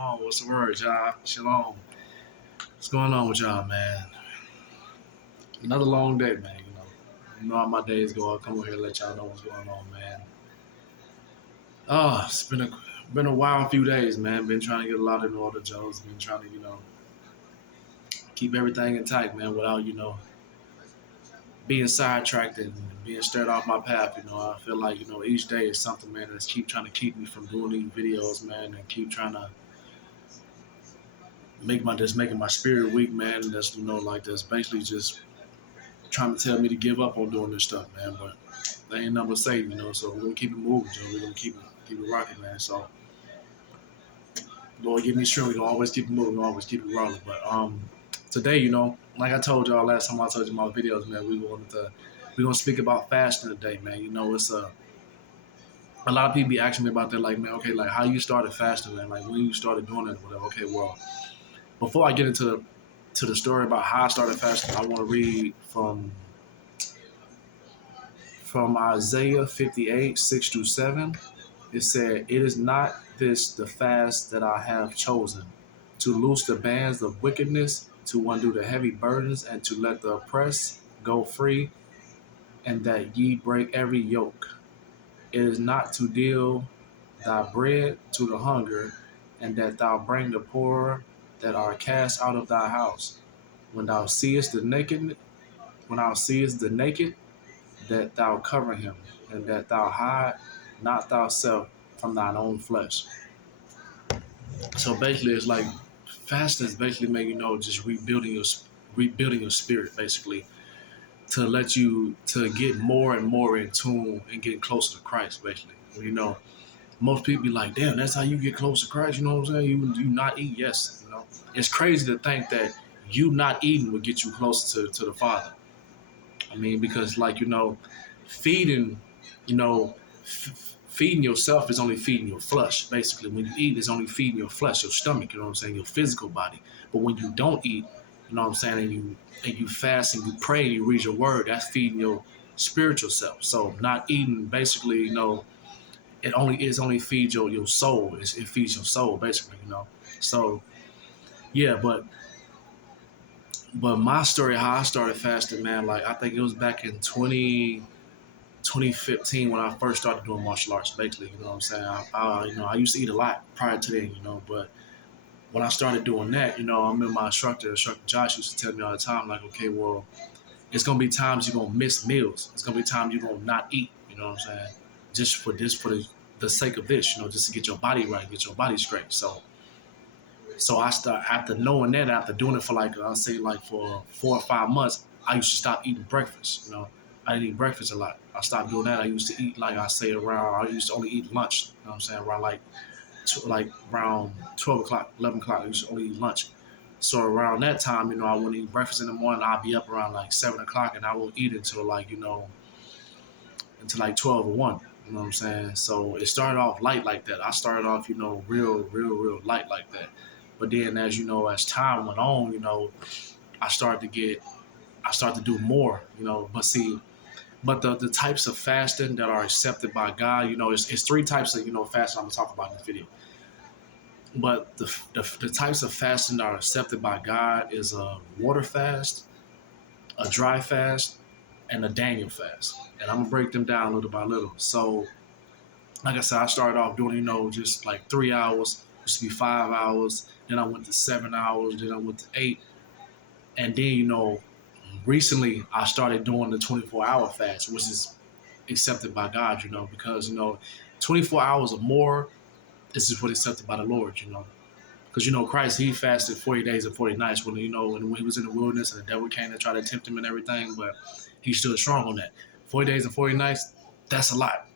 on? What's the word, y'all? Shalom. What's going on with y'all, man? Another long day, man. You know how my days go. I'll come over here and let y'all know what's going on, man. It's been a wild few days, man. Been trying to get a lot in order, Joe's. Been trying to, keep everything intact, man, without, being sidetracked and being stirred off my path. I feel like, each day is something, man, that's keep trying to keep me from doing these videos, man, and keep trying to making my spirit weak, man. And that's like that's basically just trying to tell me to give up on doing this stuff, man. But they ain't nothing but Satan, So we're gonna keep it moving, Joe. We're gonna keep it rocking, man. So Lord, give me strength. We're gonna always keep it moving. We're gonna always keep it rolling. But today, like I told y'all last time I told you my videos, man, we're gonna speak about fasting today, man. It's a lot of people be asking me about that, like, man, okay, like how you started fasting, man, like when you started doing it, whatever. Okay, well, before I get into the story about how I started fasting, I want to read from Isaiah 58, 6 through 7. It said, "It is not this the fast that I have chosen, to loose the bands of wickedness, to undo the heavy burdens, and to let the oppressed go free, and that ye break every yoke. It is not to deal thy bread to the hunger, and that thou bring the poor that are cast out of thy house. When thou seest the naked, that thou cover him, and that thou hide not thyself from thine own flesh." So basically, it's like fasting is basically making just rebuilding your spirit, basically, to let you to get more and more in tune and getting closer to Christ, basically. Most people be like, "Damn, that's how you get close to Christ." You know what I'm saying? You not eat, yes. It's crazy to think that you not eating would get you closer to the Father. I mean, because feeding, you know, feeding yourself is only feeding your flesh. Basically, when you eat, it's only feeding your flesh, your stomach. You know what I'm saying? Your physical body. But when you don't eat, you know what I'm saying, and you fast and you pray and you read your word, that's feeding your spiritual self. So not eating, basically, it only feeds your soul. It feeds your soul, basically. So yeah, but my story, how I started fasting, man, like I think it was back in 2015 when I first started doing martial arts, basically. You know what I'm saying? I used to eat a lot prior to then, but when I started doing that, I remember my instructor Josh, used to tell me all the time, like, okay, well, it's gonna be times you're gonna miss meals. It's gonna be times you're gonna not eat. You know what I'm saying? Just for the sake of this, just to get your body right, get your body straight. So I start after knowing that, after doing it for like I'll say like for 4 or 5 months, I used to stop eating breakfast. I didn't eat breakfast a lot. I stopped doing that. I used to eat like I say around. I used to only eat lunch. You know what I'm saying? Around like around 12 o'clock, 11 o'clock. I used to only eat lunch. So around that time, I wouldn't eat breakfast in the morning. I'd be up around like 7 o'clock, and I won't eat until until like 12 or 1. You know what I'm saying? So it started off light like that. I started off, real light like that. But then as time went on, I started to do more, but see, but the types of fasting that are accepted by God, it's three types of, fasting I'm gonna talk about in this video. But the types of fasting that are accepted by God is a water fast, a dry fast, and a Daniel fast. And I'm gonna break them down little by little. So like I said, I started off doing, just like 3 hours, used to be 5 hours. Then I went to 7 hours. Then I went to 8. And then, recently I started doing the 24-hour fast, which is accepted by God, because, 24 hours or more, this is what is accepted by the Lord, Because, Christ, he fasted 40 days and 40 nights when he was in the wilderness and the devil came to try to tempt him and everything, but he stood strong on that. 40 days and 40 nights, that's a lot.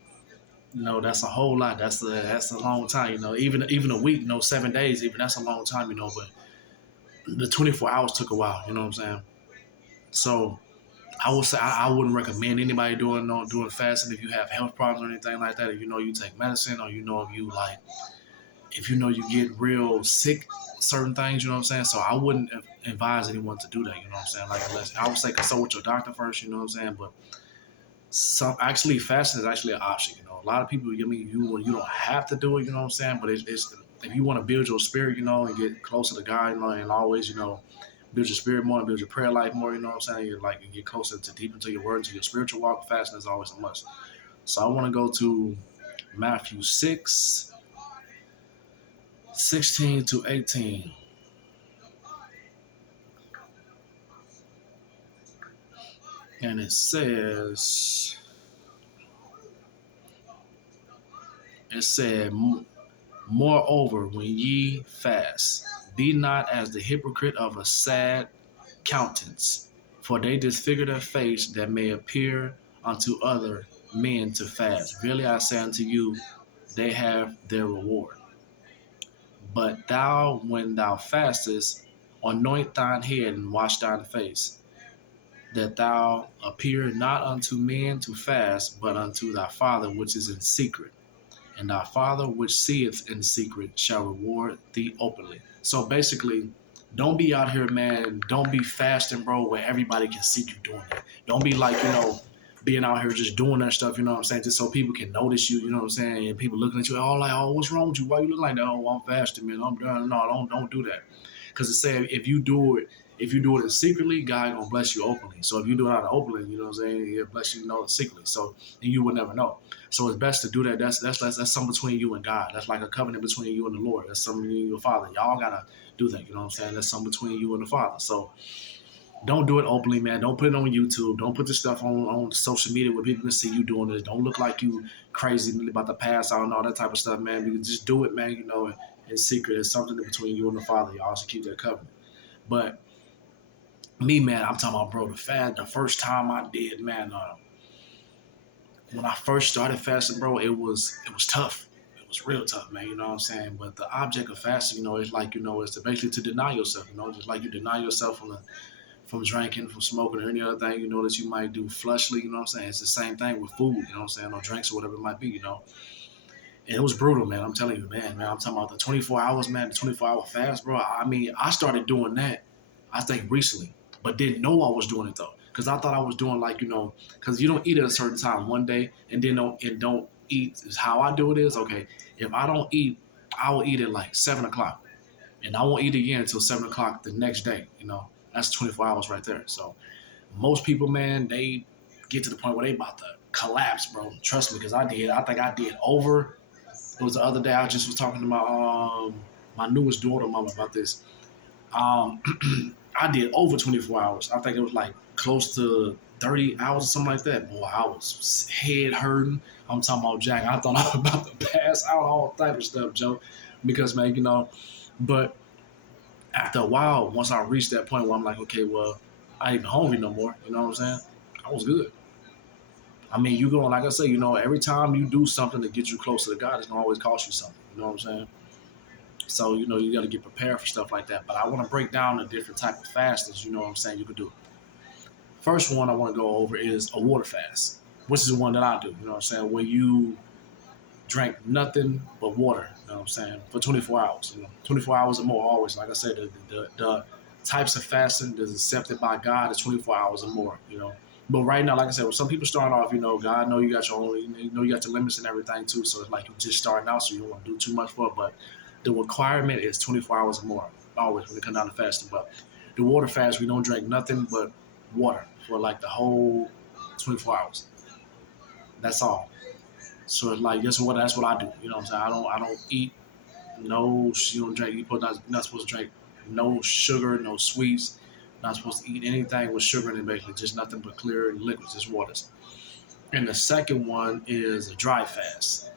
That's a whole lot. That's a long time. Even a week, 7 days, even that's a long time. But the 24 hours took a while. You know what I'm saying? So I would say I wouldn't recommend anybody doing fasting if you have health problems or anything like that. If you take medicine, or if you get real sick, certain things. You know what I'm saying? So I wouldn't advise anyone to do that. You know what I'm saying? Like unless I would say consult with your doctor first. You know what I'm saying? But fasting is actually an option. A lot of people, you don't have to do it. You know what I'm saying? But if you want to build your spirit, and get closer to God, and always, build your spirit more and build your prayer life more, you know what I'm saying? You're like, you get closer to deep into your word, into your spiritual walk, fasting is always a must. So I want to go to Matthew 6:16-18. And it said, moreover, when ye fast, be not as the hypocrite of a sad countenance, for they disfigure their face that may appear unto other men to fast. Verily I say unto you, they have their reward. But thou, when thou fastest, anoint thine head and wash thine face, that thou appear not unto men to fast, but unto thy Father which is in secret. And thy Father which seeth in secret shall reward thee openly. So basically, don't be out here, man. Don't be fasting, bro, where everybody can see you doing it. Don't be like, being out here just doing that stuff, you know what I'm saying? Just so people can notice you, you know what I'm saying? And people looking at you, like, oh, what's wrong with you? Why you look like that? Oh, I'm fasting, man. I'm done. No, don't do that. Because it said if you do it secretly, God gonna bless you openly. So if you do it out of openly, you know what I'm saying, He'll bless you, secretly. So and you will never know. So it's best to do that. That's something between you and God. That's like a covenant between you and the Lord. That's something you and your Father. Y'all gotta do that. You know what I'm saying? That's something between you and the Father. So don't do it openly, man. Don't put it on YouTube. Don't put this stuff on social media where people can see you doing this. Don't look like you crazy about to pass out and all that type of stuff, man. You can just do it, man. In secret. It's something between you and the Father. Y'all should keep that covenant. But me, man, I'm talking about, bro, the first time I did, man, when I first started fasting, bro, it was tough. It was real tough, man, you know what I'm saying? But the object of fasting, is like, is to basically to deny yourself, just like you deny yourself from drinking, from smoking, or any other thing, that you might do fleshly, you know what I'm saying? It's the same thing with food, you know what I'm saying, or drinks or whatever it might be, And it was brutal, man. I'm telling you, man. I'm talking about the 24 hours, man, the 24-hour fast, bro. I mean, I started doing that, I think, recently, but didn't know I was doing it, though. Because I thought I was doing, like, because you don't eat at a certain time one day and then don't eat. How I do it is, okay, if I don't eat, I will eat at, like, 7 o'clock. And I won't eat again until 7 o'clock the next day, That's 24 hours right there. So most people, man, they get to the point where they about to collapse, bro. Trust me, because I did. I think I did over. It was the other day I just was talking to my newest daughter mama about this. Um, I did over 24 hours. I think it was like close to 30 hours or something like that. Boy, I was head hurting. I'm talking about Jack. I thought I was about to pass out, all type of stuff, Joe. Because, man, but after a while, once I reached that point where I'm like, okay, well, I ain't even hungry no more. You know what I'm saying? I was good. I mean, like I say, every time you do something to get you closer to God, it's gonna always cost you something. You know what I'm saying? So, you got to get prepared for stuff like that. But I want to break down the different type of fastings, you know what I'm saying, you could do. First one I want to go over is a water fast, which is the one that I do, you know what I'm saying, where you drink nothing but water, you know what I'm saying, for 24 hours. 24 hours or more always. Like I said, the types of fasting that's accepted by God is 24 hours or more, But right now, like I said, when some people start off, God know you got your own, you got your limits and everything too. So it's like you're just starting out, so you don't want to do too much for it. But the requirement is 24 hours or more, always, when it comes down to fasting. But the water fast, we don't drink nothing but water for like the whole 24 hours. That's all. So it's like that's what I do. You know what I'm saying? I don't eat no. You don't drink. You're not supposed to drink no sugar, no sweets. Not supposed to eat anything with sugar in it. Basically, just nothing but clear liquids, just waters. And the second one is a dry fast.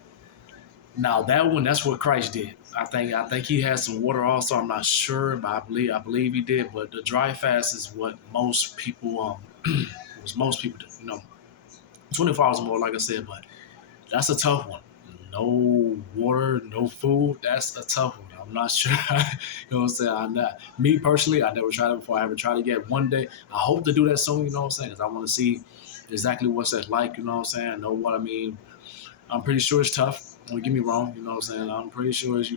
Now that one, that's what Christ did. I think he had some water also. I'm not sure, but I believe he did. But the dry fast is what most people most people do. 24 hours or more, like I said. But that's a tough one. No water, no food. That's a tough one. I'm not sure. You know what I'm saying? Me personally, I never tried it before. I haven't tried it yet. One day, I hope to do that soon. You know what I'm saying? Because I want to see exactly what's that like. You know what I'm saying? I know what I mean. I'm pretty sure it's tough. Don't get me wrong. You know what I'm saying? I'm pretty sure it's,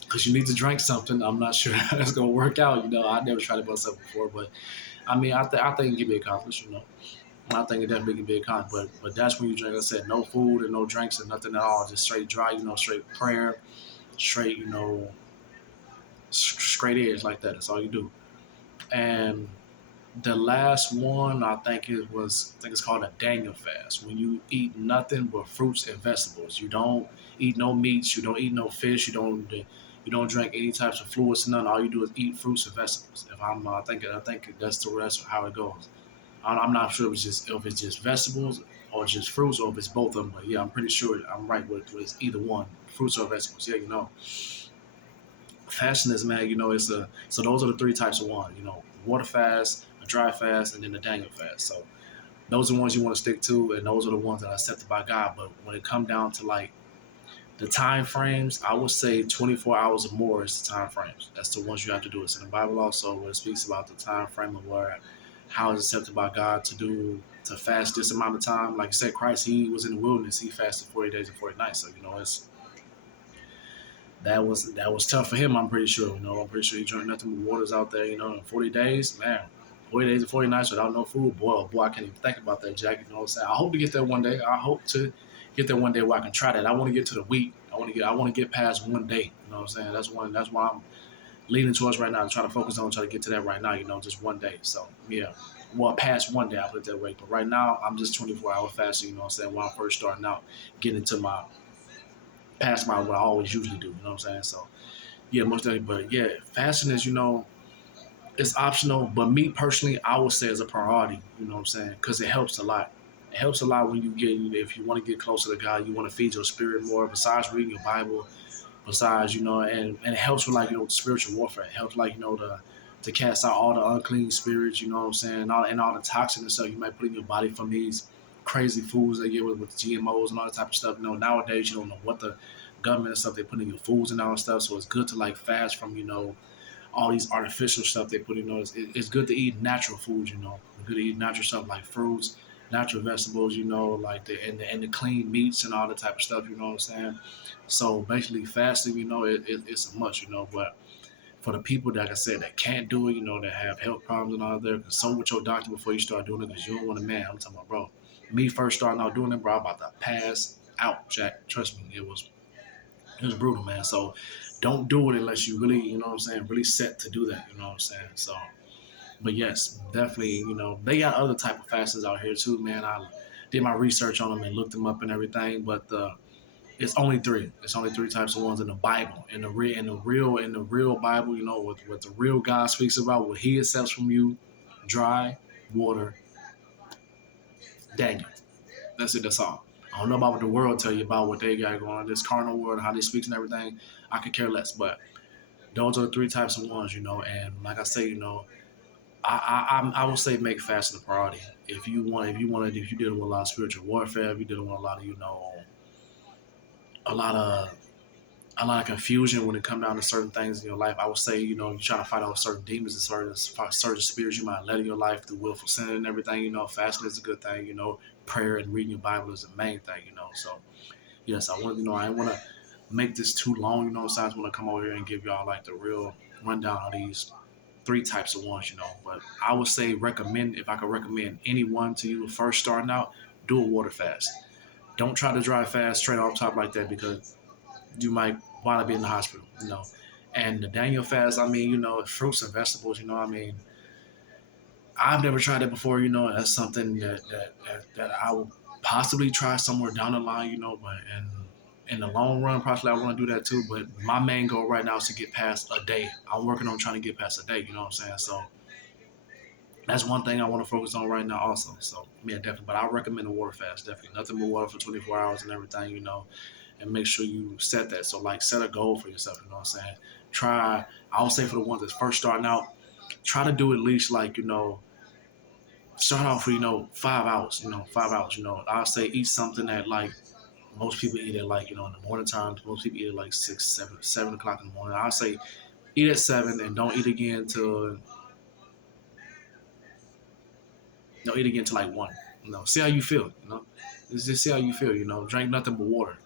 because you need to drink something. I'm not sure how that's going to work out. I never tried it myself before. But, I mean, I think it can be accomplished. I think it definitely can be accomplished. But that's when you drink, like I said, no food and no drinks and nothing at all. Just straight dry, straight prayer. straight, straight edge like that. That's all you do. And the last one, I think it's called a Daniel fast. When you eat nothing but fruits and vegetables, you don't eat no meats, you don't eat no fish, you don't drink any types of fluids, none. All you do is eat fruits and vegetables. If I think that's the rest of how it goes. I'm not sure if it's just vegetables or just fruits or if it's both of them. But yeah, I'm pretty sure I'm right with either one, fruits or vegetables. Yeah, fasting is, man. It's a so those are the three types of one. Water fast, a dry fast, and then the Daniel fast. So those are the ones you want to stick to, and those are the ones that are accepted by God. But when it come down to like the time frames, I would say 24 hours or more is the time frames. That's the ones you have to do. It's in the Bible also where it speaks about the time frame of where how it's accepted by God to fast this amount of time. Like you said, Christ, he was in the wilderness. He fasted 40 days and 40 nights. So it's that was tough for him. I'm pretty sure. I'm pretty sure he drank nothing but waters out there. In 40 days, man. 40 days and 40 nights without no food. Boy, oh boy, I can't even think about that, Jack. You know what I'm saying? I hope to get there one day. I hope to get there one day where I can try that. I want to get to the week. I want to get past one day. You know what I'm saying? That's why I'm leaning towards right now to try to focus on, try to get to that right now, just one day. So yeah. Well, past one day, I put it that way. But right now, I'm just 24-hour fasting, you know what I'm saying? When I'm first starting out, getting into past my, what I always usually do, you know what I'm saying? So yeah, most definitely. But yeah, fasting is, it's optional, but me personally, I would say it's a priority. You know what I'm saying? Because it helps a lot. It helps a lot when if you want to get closer to God, you want to feed your spirit more. Besides reading your Bible, besides and it helps with like spiritual warfare. It helps like to cast out all the unclean spirits. You know what I'm saying? And all the toxins and stuff you might put in your body from these crazy foods they get with GMOs and all that type of stuff. Nowadays you don't know what the government and stuff they put in your foods and all that stuff. So it's good to like fast from all these artificial stuff they put in those. It's good to eat natural foods, It's good to eat natural stuff like fruits, natural vegetables, like the clean meats and all that type of stuff, you know what I'm saying? So basically fasting, it's a must, but for the people that, like I said, that can't do it, that have health problems and all that, consult with your doctor before you start doing it because you don't want to, man, I'm talking about, bro, me first starting out doing it, bro, I'm about to pass out, Jack. Trust me, it was brutal, man. So don't do it unless you really, really set to do that, you know what I'm saying? So, but yes, definitely, they got other type of fastings out here too, man. I did my research on them and looked them up and everything, but it's only three. It's only three types of ones in the Bible. In the real Bible, what the real God speaks about, what He accepts from you, dry, water, Daniel. That's it. That's all. I don't know about what the world tell you about what they got going on, this carnal world, how they speaks and everything. I could care less, but those are the three types of ones, and like I say, I would say make fasting a priority. If you're dealing with a lot of spiritual warfare, if you're dealing with a lot of, a lot of a lot of confusion when it comes down to certain things in your life. I would say, you're trying to fight off certain demons and certain spirits you might let in your life through willful sin and everything. Fasting is a good thing. Prayer and reading your Bible is the main thing. So yes, I want to make this too long. So I just want to come over here and give y'all like the real rundown of these three types of ones. But I would say if I could recommend any one to you first starting out, do a water fast. Don't try to dry fast straight off top like that because you might want to be in the hospital. And the Daniel fast, fruits and vegetables, I've never tried it before, that's something that I will possibly try somewhere down the line, but in the long run, possibly I want to do that too. But my main goal right now is to get past a day. I'm working on trying to get past a day, you know what I'm saying? So that's one thing I want to focus on right now also. So yeah, definitely. But I recommend a water fast, definitely. Nothing but water for 24 hours and everything, and make sure you set that. So like set a goal for yourself, you know what I'm saying? I would say for the ones that's first starting out, try to do at least like, start off with, 5 hours, 5 hours, I'll say eat something that like most people eat at like, in the morning times, most people eat at like 6, 7 o'clock in the morning. I'll say eat at 7 and don't eat again till don't eat again till like 1. See how you feel, just see how you feel, drink nothing but water.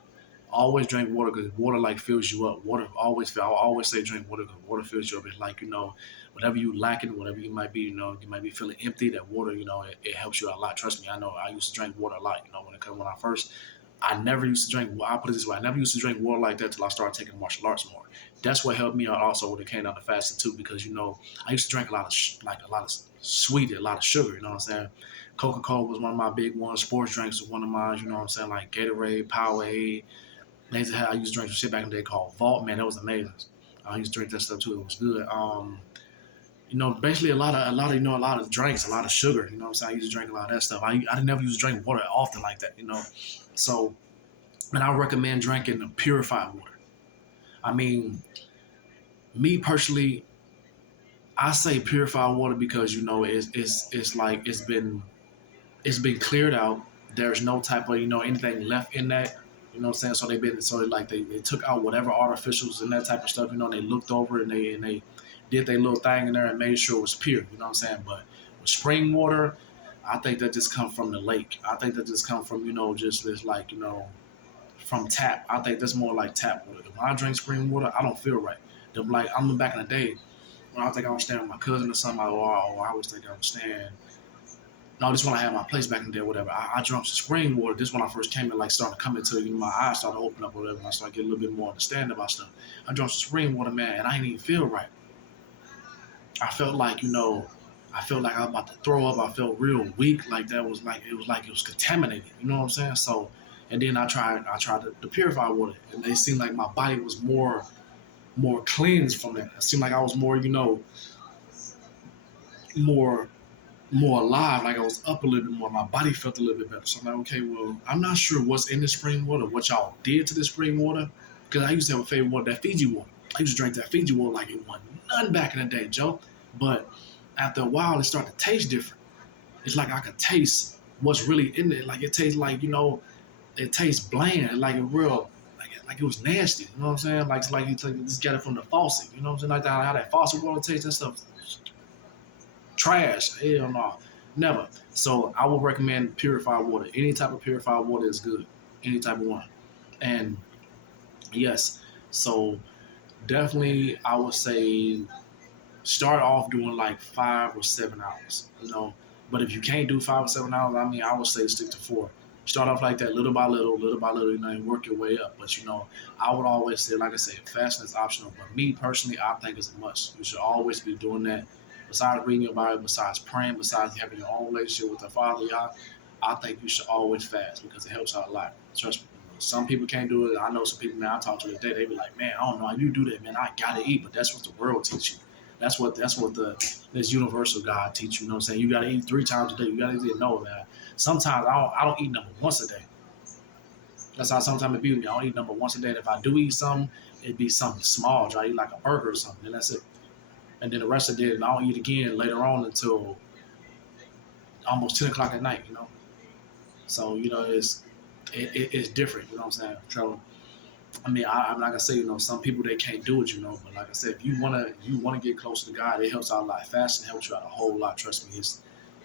Always drink water because water like fills you up. I always say drink water because water fills you up. It's like, whatever you lacking, whatever you might be, you might be feeling empty. That water, it helps you a lot. Trust me, I know. I used to drink water a lot. When I first I never used to drink. Well, I put it this way: I never used to drink water like that till I started taking martial arts more. That's what helped me out also when it came down to fasting too, because I used to drink a lot of like a lot of sweet, a lot of sugar. You know what I'm saying? Coca Cola was one of my big ones. Sports drinks was one of mine. You know what I'm saying? Like Gatorade, Powerade. I used to drink some shit back in the day called Vault. Man, that was amazing. I used to drink that stuff too. It was good. Basically a lot of drinks, a lot of sugar. You know what I'm saying? I used to drink a lot of that stuff. I never used to drink water often like that. So and I recommend drinking the purified water. I mean, me personally, I say purified water because it's like it's been cleared out. There's no type of anything left in that. You know what I'm saying? They took out whatever artificials and that type of stuff. They looked over it and they did their little thing in there and made sure it was pure. You know what I'm saying? But with spring water, I think that just come from the lake. I think that just come from just this like from tap. I think that's more like tap water. When I drink spring water, I don't feel right. Like I'm back in the day when I think I was staying with my cousin or something, or I always think I was staying. No, this when I had my place back in the day, whatever. I drank some spring water. This when I first came in, like started coming to my eyes started opening up, whatever. And I started getting a little bit more understanding about stuff. I drank some spring water, man, and I didn't even feel right. I felt like I felt like I was about to throw up. I felt real weak, like that was like it was contaminated. You know what I'm saying? So, and then I tried the purify water, and it seemed like my body was more cleansed from that. It seemed like I was more more alive, like I was up a little bit more. My body felt a little bit better. So I'm like, okay, well, I'm not sure what's in the spring water, what y'all did to the spring water, because I used to have a favorite water, that Fiji water. I used to drink that Fiji water like it wasn't none back in the day, Joe. But after a while, it started to taste different. It's like I could taste what's really in it. Like it tastes like it tastes bland, like a real. Like it was nasty, you know what I'm saying? Like it's like you just got it from the faucet, you know what I'm saying? Like that, how that faucet water tastes, that stuff trash. Hell no, never. So I would recommend purified water. Any type of purified water is good. Any type of one. And yes, so definitely I would say start off doing like 5 or 7 hours. But if you can't do 5 or 7 hours, I mean I would say stick to 4. Start off like that, little by little, and work your way up. But I would always say, like I said, fasting is optional. But me personally, I think it's a must. You should always be doing that. Besides reading your Bible, besides praying, besides having your own relationship with the Father, y'all, I think you should always fast because it helps out a lot. Trust me. Some people can't do it. I know some people, man, I talk to today, they be like, man, I don't know how you do that, man. I gotta eat, but that's what the world teach you. That's what this universal God teach you. You know what I'm saying? You gotta eat 3 times a day. You gotta eat. No, man. Sometimes I don't eat number once a day. That's how sometimes it be with me. I don't eat number once a day. And if I do eat something, it'd be something small. Try to eat like a burger or something, and that's it. And then the rest of the day, and I don't eat again later on until almost 10 o'clock at night. So it's different. You know what I'm saying? So I mean, I'm not gonna say some people they can't do it. But like I said, if you wanna get closer to God, it helps out a lot. Fasting helps you out a whole lot. Trust me,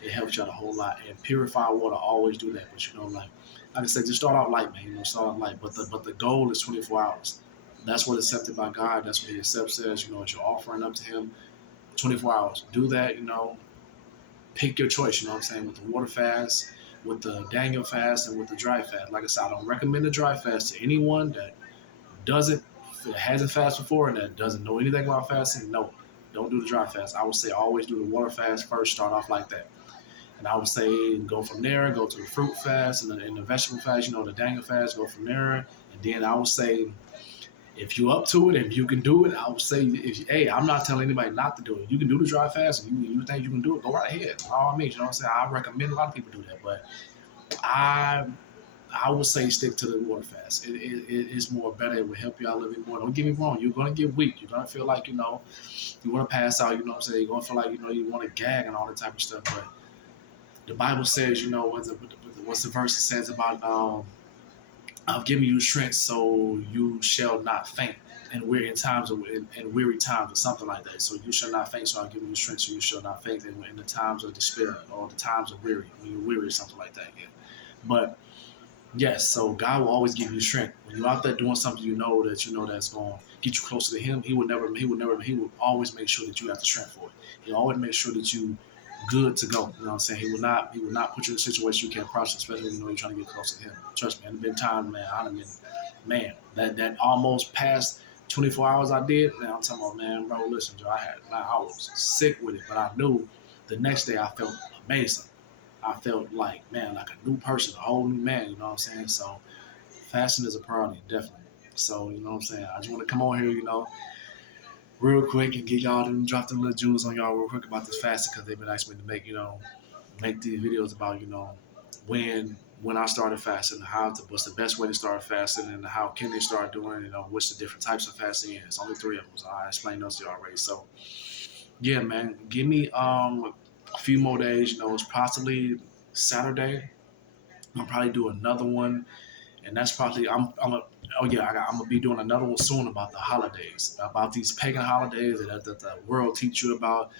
it helps you out a whole lot. And purified water always do that. But like I said, just start off light, man. Start off light. But the goal is 24 hours. That's what accepted by God. That's what He accepts as. It's your offering up to Him. 24 hours. Do that. Pick your choice. You know what I'm saying? With the water fast, with the Daniel fast, and with the dry fast. Like I said, I don't recommend the dry fast to anyone that doesn't that hasn't fasted before and that doesn't know anything about fasting. No, don't do the dry fast. I would say always do the water fast first. Start off like that. And I would say go from there, go to the fruit fast and the vegetable fast, the Daniel fast, go from there. And then I would say, if you're up to it, if you can do it, I would say, hey, I'm not telling anybody not to do it. You can do the dry fast, and you think you can do it, go right ahead. By all means, you know what I'm saying? I recommend a lot of people do that, but I I would say stick to the water fast. It's more better. It will help you out a little bit more. Don't get me wrong. You're going to get weak. You're going to feel like, you want to pass out, you know what I'm saying? You're going to feel like, you want to gag and all that type of stuff. But the Bible says, what's the verse that says about, I've given you strength so you shall not faint. And we're in weary times or something like that. So you shall not faint, so I've given you strength so you shall not faint. And in the times of despair or the times of weary, when you're weary or something like that. Yeah. But yes, so God will always give you strength. When you're out there doing something that's going to get you closer to Him, He will always make sure that you have the strength for it. He'll always make sure that you good to go. You know what I'm saying? He will not put you in a situation you can't process, especially when you know you're trying to get close to him. Trust me, there's been times, man, I've been, man, that almost past 24 hours I did, man, I'm talking about, man, bro, listen, Joe, I was sick with it, but I knew the next day I felt amazing. I felt like, man, like a new person, a whole new man, you know what I'm saying? So fasting is a priority, definitely. So, you know what I'm saying? I just want to come on here, real quick and get y'all them drop them little jewels on y'all real quick about this fasting because they've been asking me to make these videos about, when I started fasting, what's the best way to start fasting and how can they start doing, what's the different types of fasting. Yeah, it's only three of them. So I explained those to you already. So yeah, man, give me a few more days, it's possibly Saturday. I'll probably do another one, and that's probably I'm gonna be doing another one soon about the holidays, about these pagan holidays that the world teach you about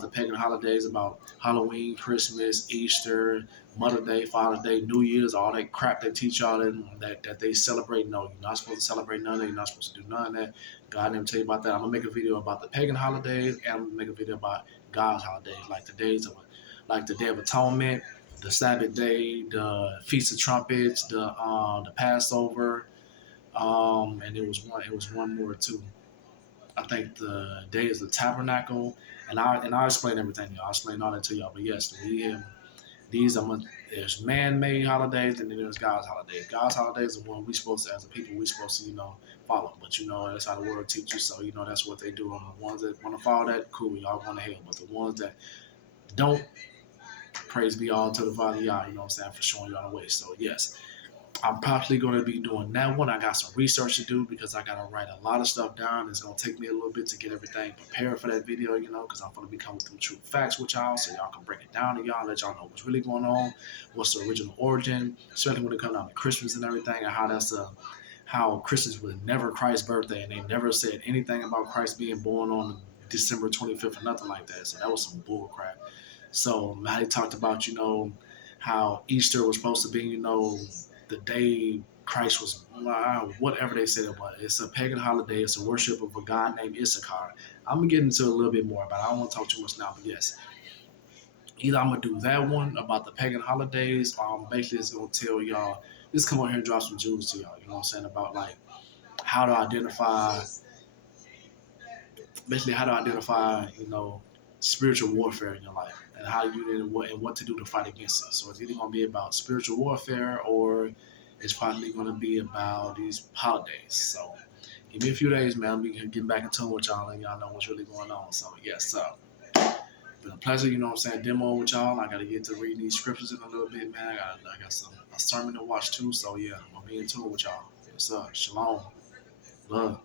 the pagan holidays, about Halloween, Christmas, Easter, Mother Day, Father Day, New Year's, all that crap they teach y'all that they celebrate. No, you're not supposed to celebrate none of that. You're not supposed to do none of that. God never tell you about that. I'm gonna make a video about the pagan holidays, and I'm gonna make a video about God's holidays, like the Day of Atonement, the Sabbath day, the Feast of Trumpets, the Passover, and it was one more too. I think the day is the Tabernacle, and I'll explain everything. I'll explain all that to y'all. But yes, these are there's man-made holidays, and then there's God's holidays. God's holidays are one we supposed to, as a people, we supposed to follow. But that's how the world teaches. So that's what they do. On the ones that want to follow that, cool, y'all going to hell. But the ones that don't, praise be all to the Father, y'all. You know what I'm saying, for showing y'all the way. So yes, I'm probably going to be doing that one. I got some research to do because I got to write a lot of stuff down. It's going to take me a little bit to get everything prepared for that video, because I'm going to be coming through true facts with y'all so y'all can break it down to y'all, let y'all know what's really going on, what's the original origin, especially when it comes down to Christmas and everything, and how Christmas was never Christ's birthday, and they never said anything about Christ being born on December 25th or nothing like that. So that was some bull crap. So how they talked about, how Easter was supposed to be, the day Christ was, whatever they said about it. It's a pagan holiday. It's a worship of a god named Issachar. I'm going to get into a little bit more about it. I don't want to talk too much now, but yes. Either I'm going to do that one about the pagan holidays, or I'm basically just going to tell y'all, just come on here and drop some jewels to y'all, you know what I'm saying, about like how to identify, spiritual warfare in your life and how you did and what to do to fight against it. So it's either going to be about spiritual warfare or it's probably going to be about these holidays. So give me a few days, man. We can get back in tune with y'all and y'all know what's really going on. So yes, been a pleasure, demoing with y'all. I got to get to read these scriptures in a little bit, man. I got a sermon to watch too. So yeah, I'm going to be in tune with y'all. Yes, sir. Shalom. Love.